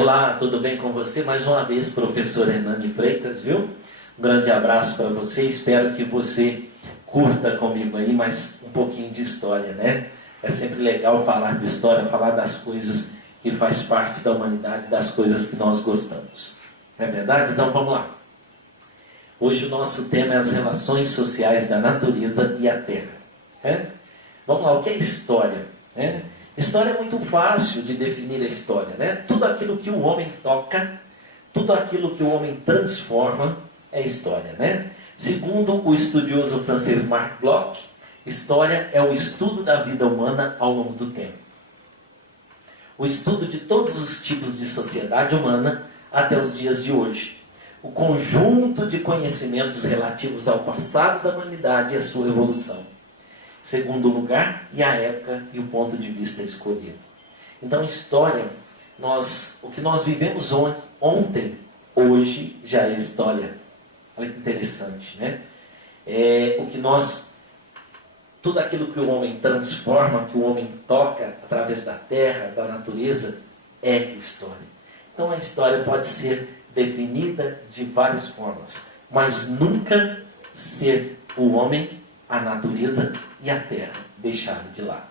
Olá, tudo bem com você? Mais uma vez, professor Hernani Freitas, viu? Um grande abraço para você, espero que você curta comigo aí mais um pouquinho de história, né? É sempre legal falar de história, falar das coisas que faz parte da humanidade, das coisas que nós gostamos. Não é verdade? Então vamos lá. Hoje o nosso tema é as relações sociais da natureza e a terra. Né? Vamos lá, o que é história? Né? História é muito fácil de definir a história, né? Tudo aquilo que o homem toca, tudo aquilo que o homem transforma é história, né? Segundo o estudioso francês Marc Bloch, história é o estudo da vida humana ao longo do tempo. O estudo de todos os tipos de sociedade humana até os dias de hoje. O conjunto de conhecimentos relativos ao passado da humanidade e a sua evolução. Segundo o lugar e a época e o ponto de vista escolhido. Então, história, o que nós vivemos ontem, hoje já é história. Olha que interessante, né? Tudo aquilo que o homem transforma, que o homem toca através da terra, da natureza, é história. Então, a história pode ser definida de várias formas, mas nunca ser o homem, a natureza e a terra deixado de lado.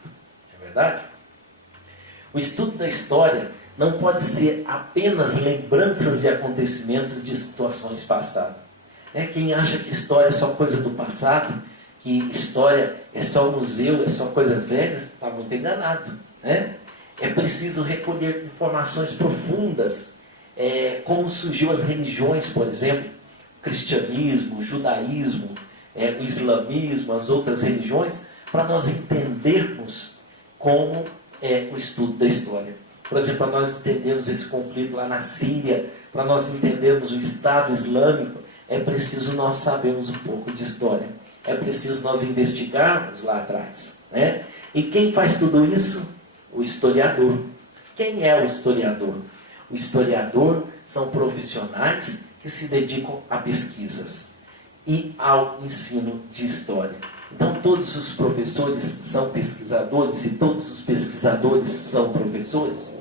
É verdade? O estudo da história não pode ser apenas lembranças de acontecimentos de situações passadas. Quem acha que história é só coisa do passado, que história é só museu, é só coisas velhas, está muito enganado. Né? É preciso recolher informações profundas, como surgiu as religiões, por exemplo, o cristianismo, o judaísmo, o islamismo, as outras religiões, para nós entendermos como é o estudo da história. Por exemplo, para nós entendermos esse conflito lá na Síria, para nós entendermos o Estado Islâmico, é preciso nós sabermos um pouco de história. É preciso nós investigarmos lá atrás. Né? E quem faz tudo isso? O historiador. Quem é o historiador? O historiador são profissionais que se dedicam a pesquisas e ao ensino de história. Então, todos os professores são pesquisadores e todos os pesquisadores são professores?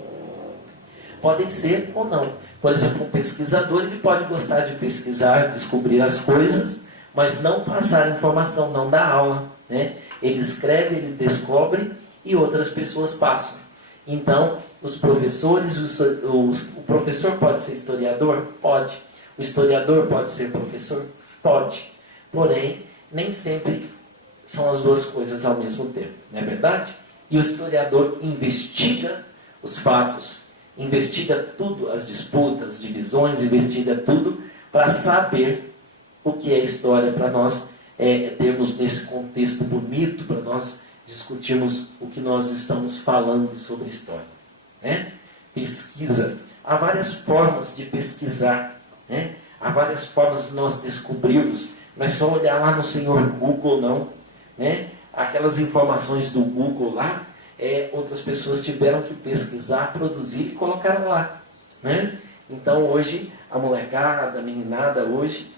Podem ser ou não. Por exemplo, um pesquisador ele pode gostar de pesquisar, descobrir as coisas, mas não passar informação, não dar aula. Né? Ele escreve, ele descobre e outras pessoas passam. Então, os professores, o professor pode ser historiador? Pode. O historiador pode ser professor? Pode. Porém, nem sempre são as duas coisas ao mesmo tempo. Não é verdade? E o historiador investiga os fatos, investiga tudo, as disputas, divisões, investiga tudo para saber o que é história, para nós termos nesse contexto bonito, para nós discutirmos o que nós estamos falando sobre história. Né? Pesquisa. Há várias formas de pesquisar. Né? Há várias formas de nós descobrirmos. Não é só olhar lá no senhor Google, não. Né? Aquelas informações do Google lá, outras pessoas tiveram que pesquisar, produzir e colocaram lá. Né? Então hoje, a molecada, a meninada hoje,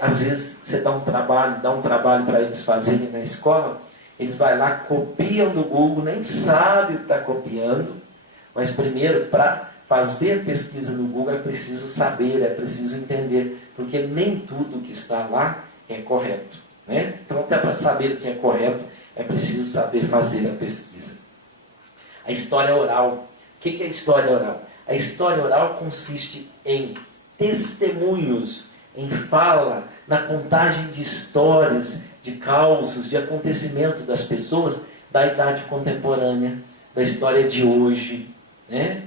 às vezes você dá um trabalho para eles fazerem na escola, eles vão lá, copiam do Google, nem sabem o que está copiando, mas primeiro, para fazer pesquisa no Google é preciso saber, é preciso entender, porque nem tudo que está lá é correto. Né? Então, até para saber o que é correto, é preciso saber fazer a pesquisa. A história oral. O que é a história oral? A história oral consiste em testemunhos, em fala, na contagem de histórias, de causos, de acontecimentos das pessoas da idade contemporânea, da história de hoje, né?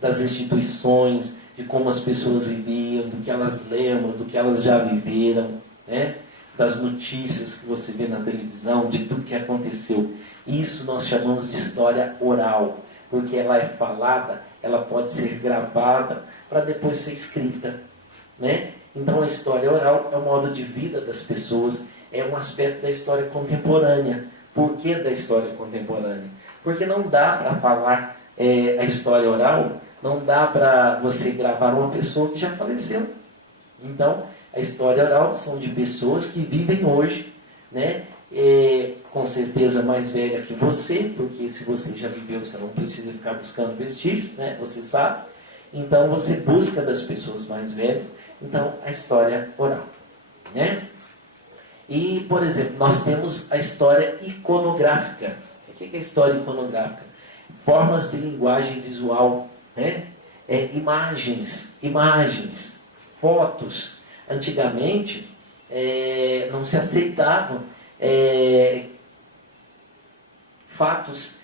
Das instituições, de como as pessoas viviam, do que elas lembram, do que elas já viveram, né? Das notícias que você vê na televisão, de tudo que aconteceu. Isso nós chamamos de história oral, porque ela é falada, ela pode ser gravada para depois ser escrita. Né? Então a história oral é o modo de vida das pessoas, é um aspecto da história contemporânea. Por que da história contemporânea? Porque não dá para falar a história oral, não dá para você gravar uma pessoa que já faleceu. Então, a história oral são de pessoas que vivem hoje, né? Com certeza mais velha que você, porque se você já viveu, você não precisa ficar buscando vestígios, né? Você sabe. Então você busca das pessoas mais velhas, então a história oral, né? E, por exemplo, nós temos a história iconográfica. O que é a história iconográfica? Formas de linguagem visual, né? Imagens, fotos. Antigamente não se aceitavam fatos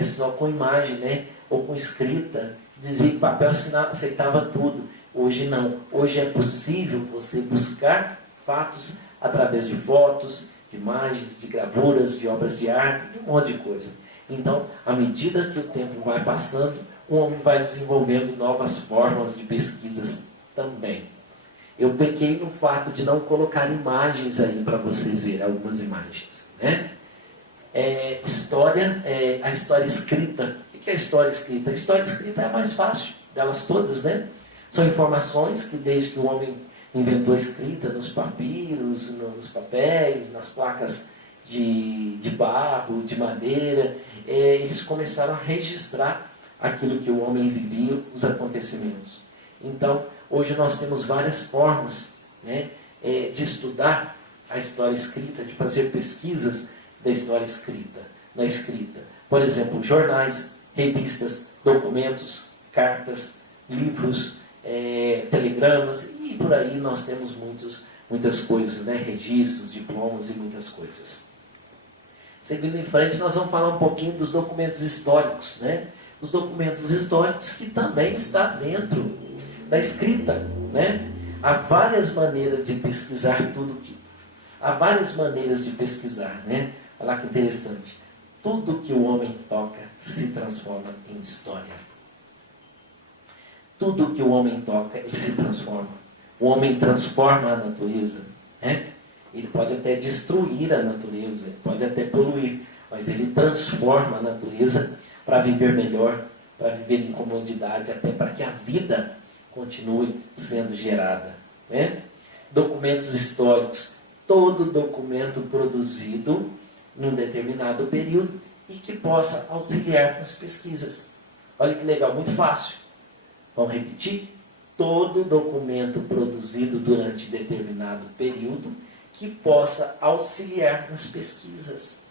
só com imagem, né? Ou com escrita. Dizia que papel aceitava tudo. Hoje não. Hoje é possível você buscar fatos através de fotos, de imagens, de gravuras, de obras de arte, de um monte de coisa. Então, à medida que o tempo vai passando, o homem vai desenvolvendo novas formas de pesquisas também. Eu pequei no fato de não colocar imagens aí para vocês verem, algumas imagens, né? A história escrita. O que é a história escrita? A história escrita é a mais fácil delas todas, né? São informações que desde que o homem inventou a escrita nos papiros, nos papéis, nas placas de barro, de madeira, eles começaram a registrar aquilo que o homem vivia, os acontecimentos. Então, hoje nós temos várias formas, né, de estudar a história escrita, de fazer pesquisas da história escrita, na escrita. Por exemplo, jornais, revistas, documentos, cartas, livros, telegramas, e por aí nós temos muitas coisas, né? Registros, diplomas e muitas coisas. Seguindo em frente, nós vamos falar um pouquinho dos documentos históricos, né? Os documentos históricos que também está dentro da escrita, né? Há várias maneiras de pesquisar há várias maneiras de pesquisar, né? Olha lá que interessante. Tudo que o homem toca se transforma em história. Tudo que o homem toca, ele se transforma. O homem transforma a natureza, né? Ele pode até destruir a natureza, ele pode até poluir, mas ele transforma a natureza para viver melhor, para viver em comodidade, até para que a vida continue sendo gerada, né? Documentos históricos. Todo documento produzido num determinado período e que possa auxiliar nas pesquisas. Olha que legal, muito fácil. Vamos repetir? Todo documento produzido durante determinado período que possa auxiliar nas pesquisas.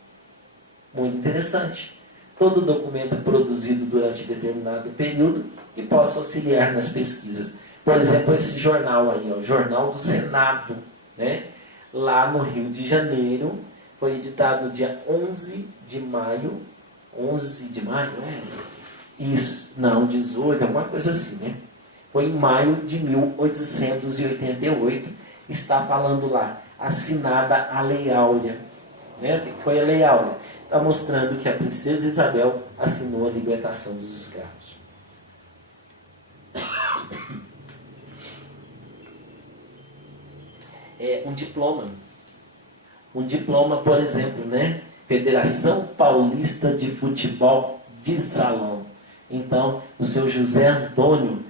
Muito interessante. Todo documento produzido durante determinado período que possa auxiliar nas pesquisas. Por exemplo, esse jornal aí, o Jornal do Senado, né? Lá no Rio de Janeiro, foi editado no dia 11 de maio. 11 de maio, Isso, não, 18, alguma coisa assim, né? Foi em maio de 1888, está falando lá, assinada a Lei Áurea. Né? O que foi a Lei Áurea? Está mostrando que a princesa Isabel assinou a libertação dos escravos. Um diploma. Um diploma, por exemplo, né? Federação Paulista de Futebol de Salão. Então, o seu José Antônio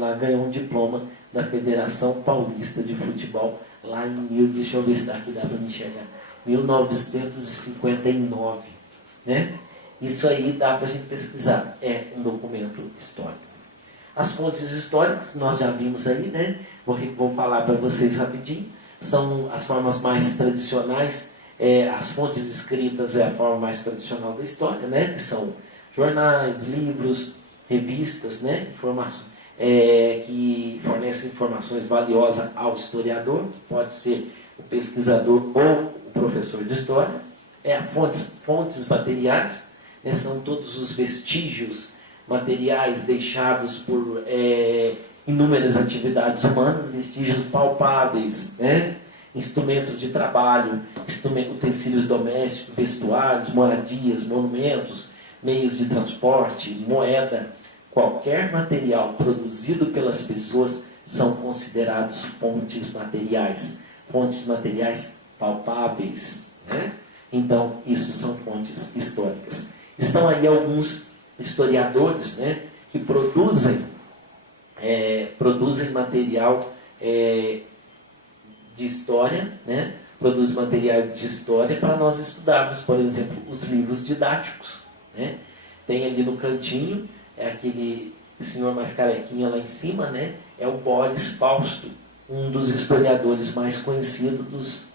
lá ganhou um diploma da Federação Paulista de Futebol lá em deixa eu ver se daqui dá para me enxergar, 1959, né? Isso aí dá para a gente pesquisar, é um documento histórico. As fontes históricas, nós já vimos aí, né? Vou falar para vocês rapidinho, são as formas mais tradicionais, as fontes escritas é a forma mais tradicional da história, né? Que são jornais, livros, revistas, né? Que fornecem informações valiosas ao historiador, que pode ser o pesquisador ou o professor de história. Fontes materiais, né? São todos os vestígios materiais deixados por inúmeras atividades humanas, vestígios palpáveis, né? Instrumentos de trabalho, utensílios domésticos, vestuários, moradias, monumentos, meios de transporte, moeda. Qualquer material produzido pelas pessoas são considerados fontes materiais palpáveis, né? Então, isso são fontes históricas. Estão aí alguns historiadores, né, que produzem material de história, né? Produzem material de história para nós estudarmos, por exemplo, os livros didáticos, né? Tem ali no cantinho aquele o senhor mais carequinha lá em cima, né, é o Boris Fausto, um dos historiadores mais conhecidos dos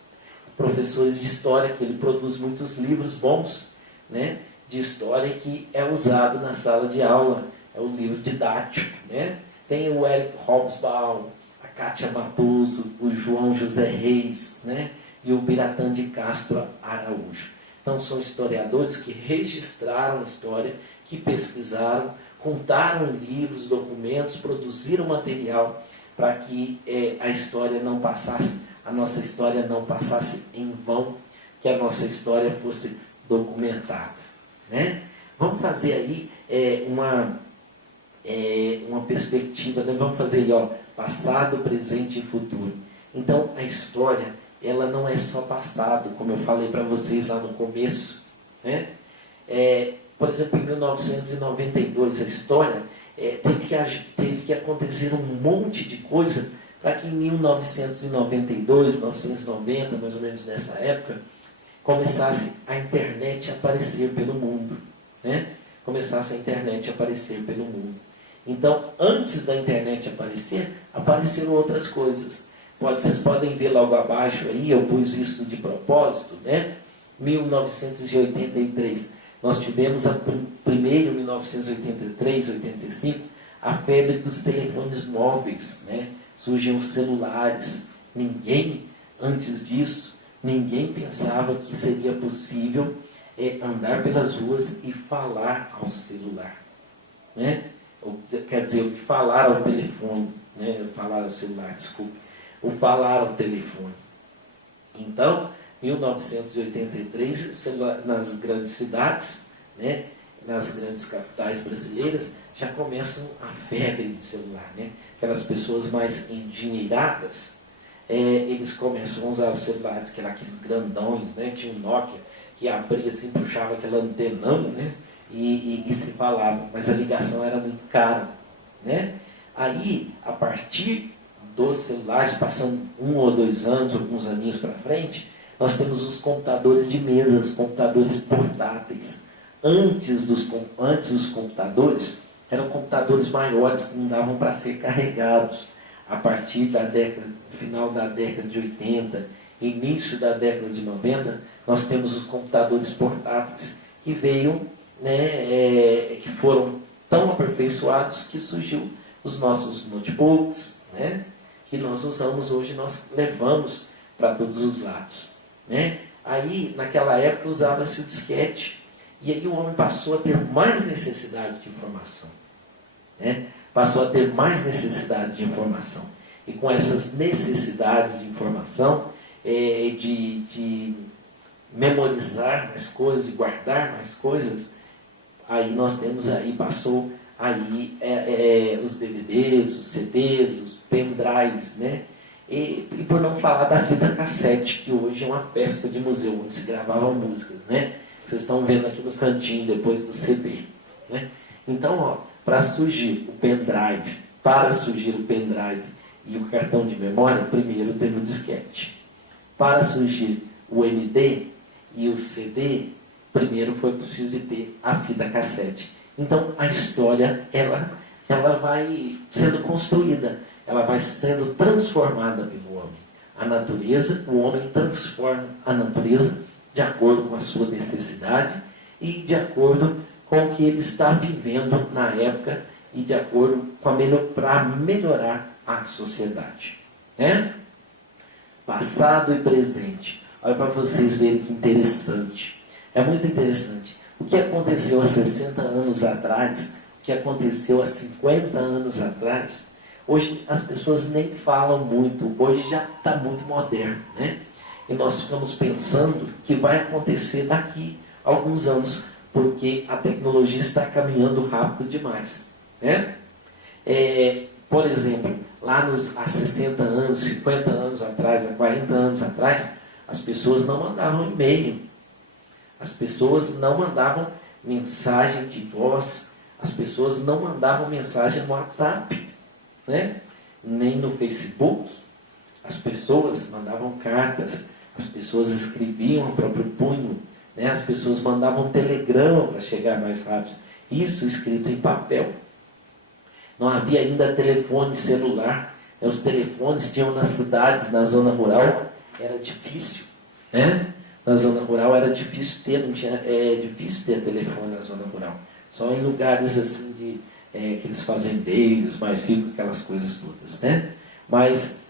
professores de história, que ele produz muitos livros bons, né, de história que é usado na sala de aula, é o livro didático, né? Tem o Eric Hobsbawm, a Kátia Matoso, o João José Reis, né, e o Biratã de Castro Araújo. Então são historiadores que registraram a história, que pesquisaram, contaram livros, documentos, produziram material para que a história não passasse, a nossa história não passasse em vão, que a nossa história fosse documentada, né? Vamos fazer aí uma perspectiva, né? Vamos fazer aí, ó, passado, presente e futuro. Então a história, ela não é só passado, como eu falei para vocês lá no começo, né? Por exemplo, em 1992, a história teve que acontecer um monte de coisa para que em 1992, 1990, mais ou menos nessa época, começasse a internet a aparecer pelo mundo, né? Começasse a internet a aparecer pelo mundo. Então, antes da internet aparecer, apareceram outras coisas. Vocês podem ver logo abaixo aí, eu pus isso de propósito, né? 1983. Nós tivemos primeiro, 1983, 85, a febre dos telefones móveis, né? Surgiam os celulares. Antes disso, ninguém pensava que seria possível andar pelas ruas e falar ao celular, né? Quer dizer, falar ao telefone, né? Falar ao celular, desculpe. O falar ao telefone. Então, 1983, nas grandes cidades, né, nas grandes capitais brasileiras, já começam a febre de celular, né? Aquelas pessoas mais endinheiradas, eles começam a usar os celulares, que eram aqueles grandões, né? Tinha um Nokia que abria assim, puxava aquela antenão, né? E se falava, mas a ligação era muito cara, né? Aí, a partir dos celulares, passando 1 ou 2 anos, alguns aninhos para frente, nós temos os computadores de mesa, os computadores portáteis. Antes os computadores eram computadores maiores que não davam para ser carregados. A partir final da década de 80, início da década de 90, nós temos os computadores portáteis que veio, né, que foram tão aperfeiçoados que surgiu os nossos notebooks, né, que nós usamos hoje, nós levamos para todos os lados, né? Aí, naquela época, usava-se o disquete, e aí o homem passou a ter mais necessidade de informação, né? Passou a ter mais necessidade de informação. E com essas necessidades de informação, de memorizar mais coisas, de guardar mais coisas, aí nós temos aí, passou aí os DVDs, os CDs, os pendrives, né? E por não falar da fita cassete, que hoje é uma peça de museu, onde se gravavam músicas, né? Vocês estão vendo aqui no cantinho, depois do CD, né? Então, para surgir o pendrive e o cartão de memória, primeiro teve o disquete. Para surgir o MD e o CD, primeiro foi preciso ter a fita cassete. Então, a história, ela vai sendo construída, ela vai sendo transformada pelo homem. A natureza, o homem transforma a natureza de acordo com a sua necessidade e de acordo com o que ele está vivendo na época e de acordo com para melhorar a sociedade, né? Passado e presente. Olha para vocês verem que interessante. É muito interessante. O que aconteceu há 60 anos atrás, o que aconteceu há 50 anos atrás, hoje as pessoas nem falam muito, hoje já está muito moderno, né? E nós ficamos pensando que vai acontecer daqui a alguns anos, porque a tecnologia está caminhando rápido demais, né? Por exemplo, lá há 60 anos, 50 anos atrás, há 40 anos atrás, as pessoas não mandavam e-mail, as pessoas não mandavam mensagem de voz, as pessoas não mandavam mensagem no WhatsApp, né? Nem no Facebook. As pessoas mandavam cartas, as pessoas escreviam a próprio punho, né? As pessoas mandavam telegrama para chegar mais rápido. Isso escrito em papel. Não havia ainda telefone celular. Os telefones tinham nas cidades, na zona rural, era difícil, né? Na zona rural era difícil ter, difícil ter telefone na zona rural. Só em lugares assim de aqueles fazendeiros mais ricos, aquelas coisas todas, né? Mas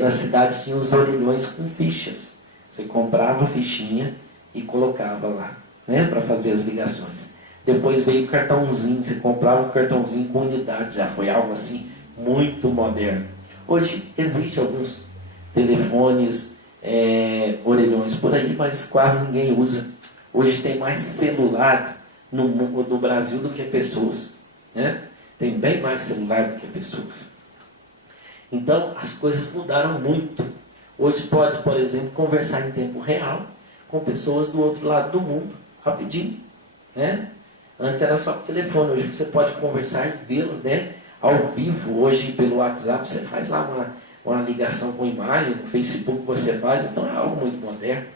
nas cidades tinham os orelhões com fichas. Você comprava a fichinha e colocava lá, né? Para fazer as ligações. Depois veio o cartãozinho, você comprava o cartãozinho com unidade, já foi algo assim muito moderno. Hoje existem alguns telefones orelhões por aí, mas quase ninguém usa. Hoje tem mais celulares no Brasil do que pessoas, né? Tem bem mais celular do que pessoas. Então as coisas mudaram muito. Hoje pode, por exemplo, conversar em tempo real com pessoas do outro lado do mundo, rapidinho, né? Antes era só por telefone, hoje você pode conversar e vê-lo, né, ao vivo. Hoje pelo WhatsApp você faz lá uma ligação com imagem, no Facebook você faz, então é algo muito moderno,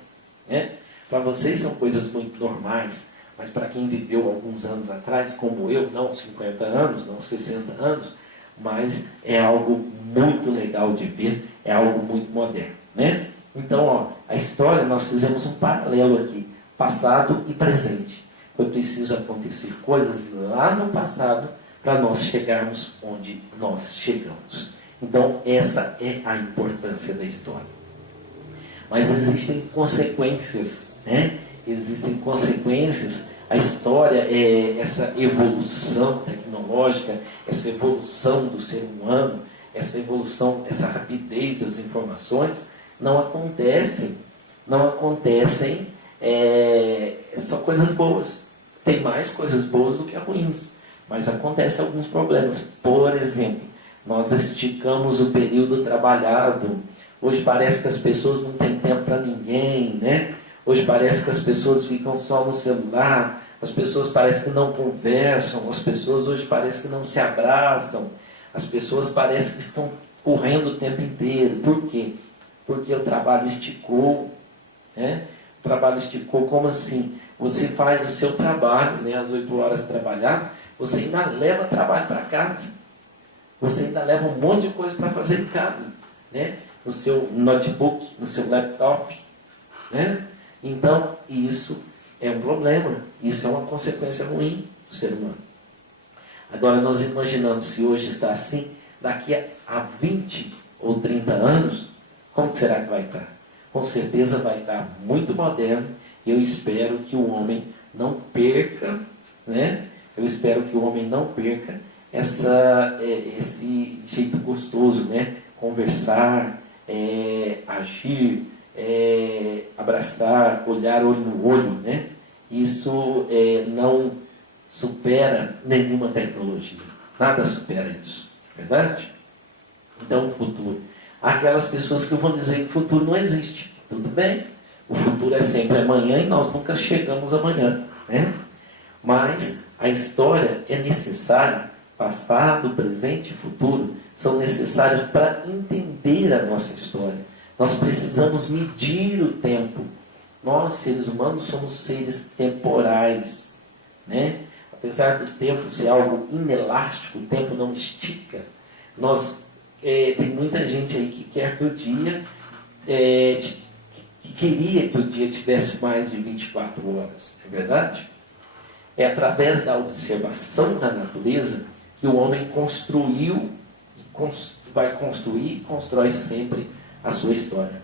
né? Para vocês são coisas muito normais, mas para quem viveu alguns anos atrás, como eu, não 50 anos, não 60 anos, mas é algo muito legal de ver, é algo muito moderno, né? Então, ó, a história, nós fizemos um paralelo aqui, passado e presente. Foi preciso acontecer coisas lá no passado para nós chegarmos onde nós chegamos. Então, essa é a importância da história. Mas existem consequências, né? Existem consequências. A história é essa evolução tecnológica, essa evolução do ser humano, essa evolução, essa rapidez das informações, não acontecem só coisas boas. Tem mais coisas boas do que ruins, mas acontecem alguns problemas. Por exemplo, nós esticamos o período trabalhado. Hoje parece que as pessoas não têm tempo para ninguém, né? Hoje parece que as pessoas ficam só no celular, as pessoas parecem que não conversam, as pessoas hoje parecem que não se abraçam, as pessoas parecem que estão correndo o tempo inteiro. Por quê? Porque o trabalho esticou, né? O trabalho esticou, como assim? Você faz o seu trabalho, né, às 8 horas trabalhar, você ainda leva trabalho para casa. Você ainda leva um monte de coisa para fazer em casa, né? No seu notebook, no seu laptop, né? Então, isso é um problema. Isso é uma consequência ruim do ser humano. Agora, nós imaginamos se hoje está assim, daqui a 20 ou 30 anos, como será que vai estar? Com certeza vai estar muito moderno. Eu espero que o homem não perca, né? Eu espero que o homem não perca esse jeito gostoso, né? Conversar, agir, abraçar, olhar olho no olho, né? Isso não supera nenhuma tecnologia. Nada supera isso, verdade? Então, o futuro. Aquelas pessoas que vão dizer que o futuro não existe. Tudo bem. O futuro é sempre amanhã e nós nunca chegamos amanhã, né? Mas a história é necessária, passado, presente e futuro são necessários para entender a nossa história. Nós precisamos medir o tempo. Nós, seres humanos, somos seres temporais, né? Apesar do tempo ser algo inelástico, o tempo não estica. Tem muita gente aí que quer que o dia que queria que o dia tivesse mais de 24 horas, é verdade? É através da observação da natureza que o homem construiu, vai construir e constrói sempre a sua história.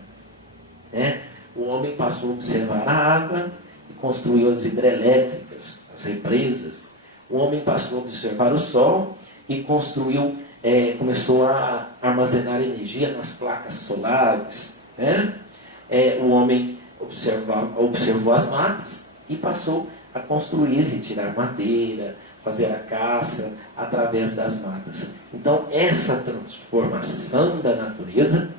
Né? O homem passou a observar a água e construiu as hidrelétricas, as represas. O homem passou a observar o sol e construiu, começou a armazenar energia nas placas solares, né? O homem observou as matas e passou a construir, retirar madeira, fazer a caça através das matas. Então, essa transformação da natureza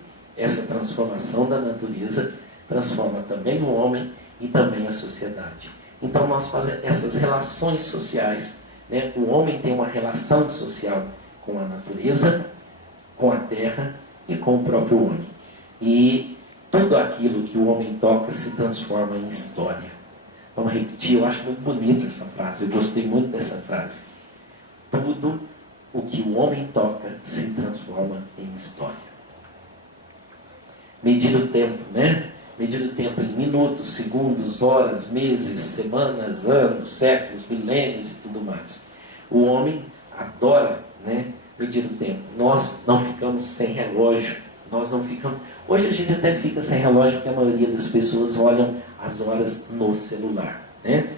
transforma também o homem e também a sociedade. Então, nós fazemos essas relações sociais, né? O homem tem uma relação social com a natureza, com a terra e com o próprio homem. E tudo aquilo que o homem toca se transforma em história. Vamos repetir, eu acho muito bonita essa frase, eu gostei muito dessa frase. Tudo o que o homem toca se transforma em história. Medir o tempo, né? Medir o tempo em minutos, segundos, horas, meses, semanas, anos, séculos, milênios e tudo mais. O homem adora, né, medir o tempo. Nós não ficamos sem relógio. Nós não ficamos... Hoje a gente até fica sem relógio porque a maioria das pessoas olham as horas no celular, né?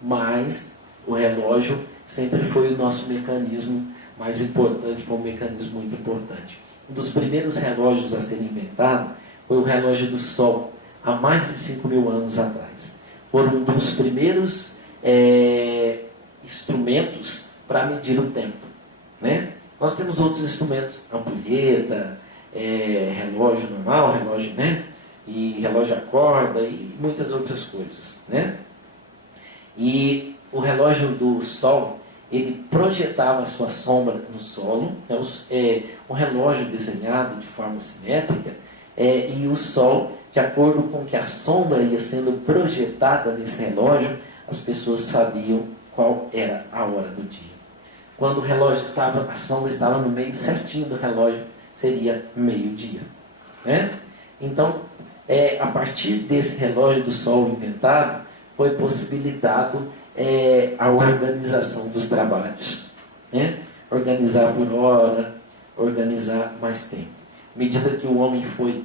Mas o relógio sempre foi o nosso mecanismo mais importante, foi um mecanismo muito importante. Um dos primeiros relógios a ser inventado foi o relógio do Sol, há mais de 5.000 anos atrás. Foi um dos primeiros instrumentos para medir o tempo, né? Nós temos outros instrumentos, ampulheta, relógio normal, relógio, né? E relógio a corda e muitas outras coisas, né? E o relógio do Sol, ele projetava a sua sombra no solo, então, um relógio desenhado de forma simétrica, e o Sol, de acordo com que a sombra ia sendo projetada nesse relógio, as pessoas sabiam qual era a hora do dia. Quando o relógio estava, a sombra estava no meio certinho do relógio, seria meio-dia, né? Então, a partir desse relógio do Sol inventado, foi possibilitado a organização dos trabalhos, né? Organizar por hora, organizar mais tempo. À medida que o homem foi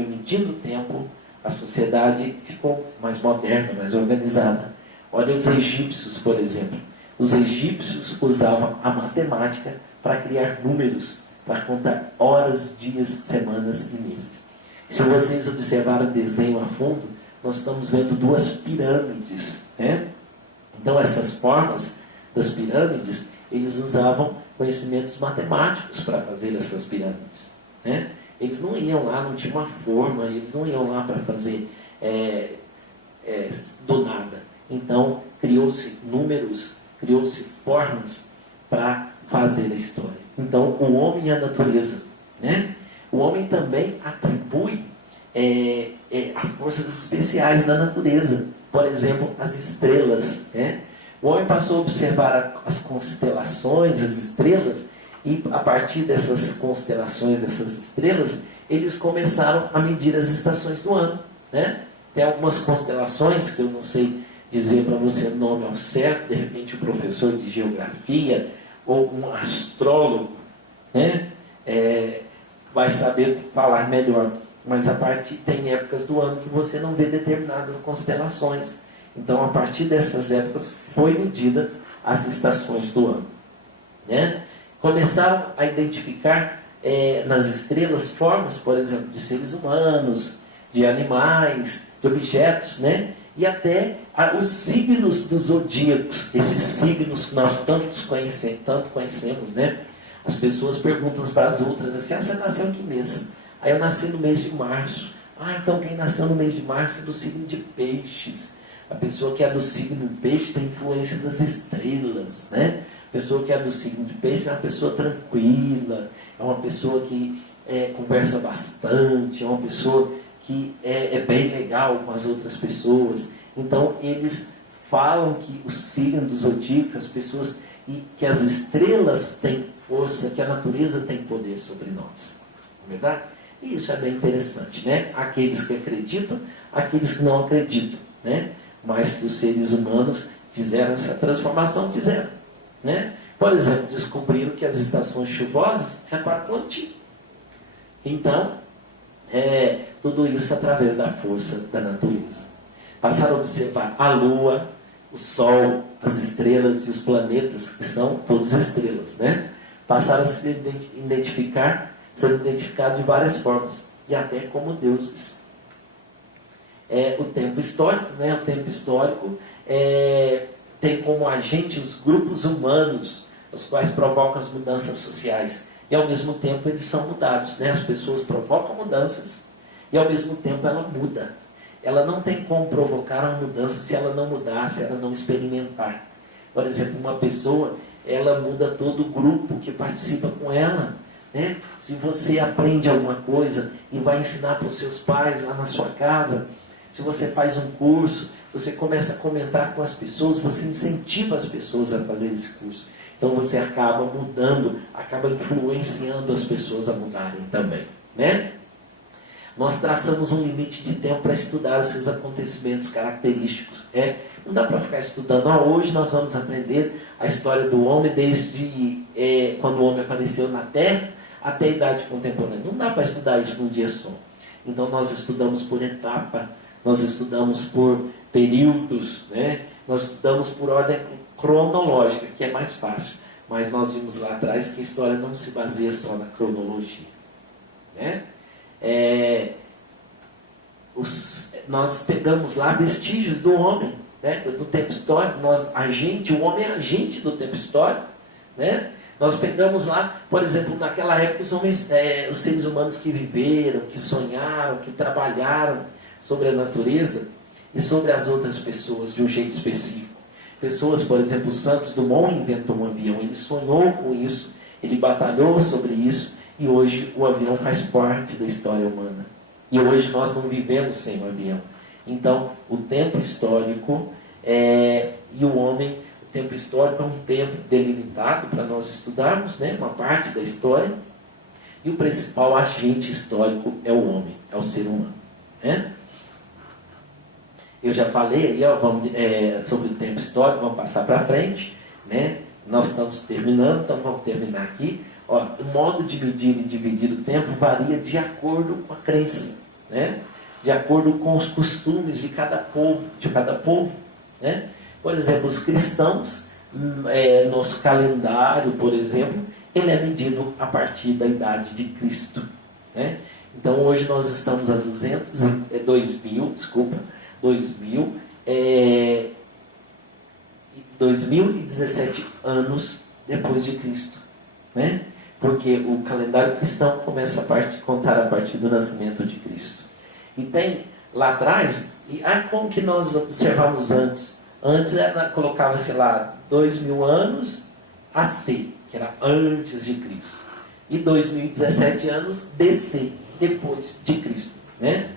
medindo o tempo, a sociedade ficou mais moderna, mais organizada. Olha os egípcios, por exemplo. Os egípcios usavam a matemática para criar números, para contar horas, dias, semanas e meses. Se vocês observarem o desenho a fundo, nós estamos vendo duas pirâmides, né? Então, essas formas das pirâmides, eles usavam conhecimentos matemáticos para fazer essas pirâmides, né? Eles não iam lá, não tinha uma forma, eles não iam lá para fazer do nada. Então, criou-se números, criou-se formas para fazer a história. Então, o homem e a natureza, né? O homem também atribui a forças especiais da natureza. Por exemplo, as estrelas, né? O homem passou a observar as constelações, as estrelas, e a partir dessas constelações, dessas estrelas, eles começaram a medir as estações do ano, né? Tem algumas constelações que eu não sei dizer para você o nome ao certo, de repente o professor de geografia ou um astrólogo, né, vai saber falar melhor. Mas tem épocas do ano que você não vê determinadas constelações. Então, a partir dessas épocas, foi medida as estações do ano, né? Começaram a identificar nas estrelas formas, por exemplo, de seres humanos, de animais, de objetos, né? E até os signos dos zodíacos, esses signos que nós tanto conhecemos, né? As pessoas perguntam para as outras assim: você nasceu em que mês? Aí eu nasci no mês de março. Então quem nasceu no mês de março é do signo de peixes. A pessoa que é do signo de peixe tem influência das estrelas, né? A pessoa que é do signo de peixe é uma pessoa tranquila, é uma pessoa que conversa bastante, é uma pessoa que é bem legal com as outras pessoas. Então, eles falam que o signo dos zodíacos, as pessoas, e que as estrelas têm força, que a natureza tem poder sobre nós. Não é verdade? E isso é bem interessante, né? Aqueles que acreditam, aqueles que não acreditam, né? Mas que os seres humanos fizeram essa transformação, né? Por exemplo, descobriram que as estações chuvosas é para plantio. Então, tudo isso através da força da natureza. Passaram a observar a Lua, o Sol, as estrelas e os planetas, que são todas estrelas, né? Passaram a se identificar, sendo identificados de várias formas, e até como deuses. O tempo histórico, né? O tempo histórico tem como agente os grupos humanos, os quais provocam as mudanças sociais. E ao mesmo tempo eles são mudados, né? As pessoas provocam mudanças e ao mesmo tempo ela muda. Ela não tem como provocar uma mudança se ela não mudar, se ela não experimentar. Por exemplo, uma pessoa, ela muda todo o grupo que participa com ela, né? Se você aprende alguma coisa e vai ensinar para os seus pais lá na sua casa, se você faz um curso, você começa a comentar com as pessoas, você incentiva as pessoas a fazer esse curso. Então você acaba mudando, acaba influenciando as pessoas a mudarem também, né? Nós traçamos um limite de tempo para estudar os seus acontecimentos característicos. Não dá para ficar estudando. Hoje nós vamos aprender a história do homem desde quando o homem apareceu na Terra até a idade contemporânea. Não dá para estudar isso num dia só. Então nós estudamos por etapa, nós estudamos por períodos, né? Nós estudamos por ordem cronológica, que é mais fácil. Mas nós vimos lá atrás que a história não se baseia só na cronologia, né? Nós pegamos lá vestígios do homem, né? Do tempo histórico. O homem é agente do tempo histórico, né? Nós pegamos lá, por exemplo, naquela época os seres humanos que viveram, que sonharam, que trabalharam sobre a natureza e sobre as outras pessoas de um jeito específico. Pessoas, por exemplo, o Santos Dumont inventou um avião, ele sonhou com isso, ele batalhou sobre isso, e hoje o avião faz parte da história humana. E hoje nós não vivemos sem o avião. Então, o tempo histórico e o homem, o tempo histórico é um tempo delimitado para nós estudarmos, né? Uma parte da história, e o principal agente histórico é o homem, é o ser humano, né? Eu já falei aí, sobre o tempo histórico, vamos passar para frente, né? Nós estamos terminando, então vamos terminar aqui. O modo de medir e dividir o tempo varia de acordo com a crença, né? De acordo com os costumes de cada povo, né? Por exemplo, os cristãos, nosso calendário, por exemplo, ele é medido a partir da idade de Cristo, né? Então hoje nós estamos a 2017 anos depois de Cristo, né? Porque o calendário cristão começa a contar a partir do nascimento de Cristo. E tem lá atrás, como que nós observamos antes? Antes colocava-se lá 2000 anos AC, que era antes de Cristo. E 2017 anos DC, depois de Cristo, né?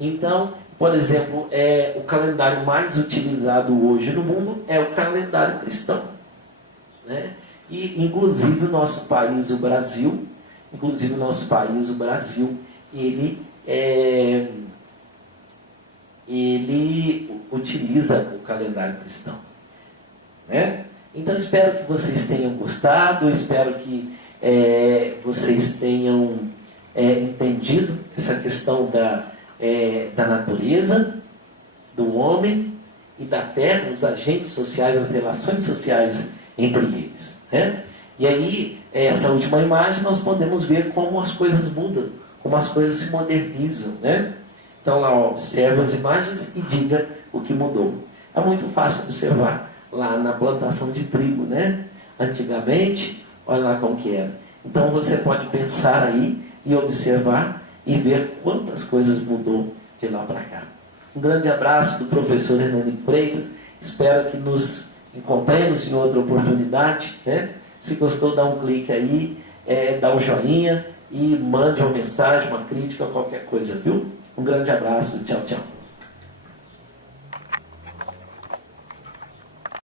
Então, por exemplo, o calendário mais utilizado hoje no mundo é o calendário cristão, né? E inclusive o nosso país, o Brasil, ele utiliza o calendário cristão, né? Então espero que vocês tenham gostado, espero que vocês tenham entendido essa questão da natureza, do homem e da terra, os agentes sociais, as relações sociais entre eles, né? E aí, essa última imagem, nós podemos ver como as coisas mudam, como as coisas se modernizam, né? Então lá, observa as imagens e diga o que mudou. É muito fácil observar lá na plantação de trigo, né? Antigamente, olha lá como que era. Então você pode pensar aí e observar e ver quantas coisas mudou de lá para cá. Um grande abraço do professor Hernani Freitas. Espero que nos encontremos em outra oportunidade, né? Se gostou, dá um clique aí, dá um joinha e mande uma mensagem, uma crítica, qualquer coisa, viu? Um grande abraço, tchau, tchau.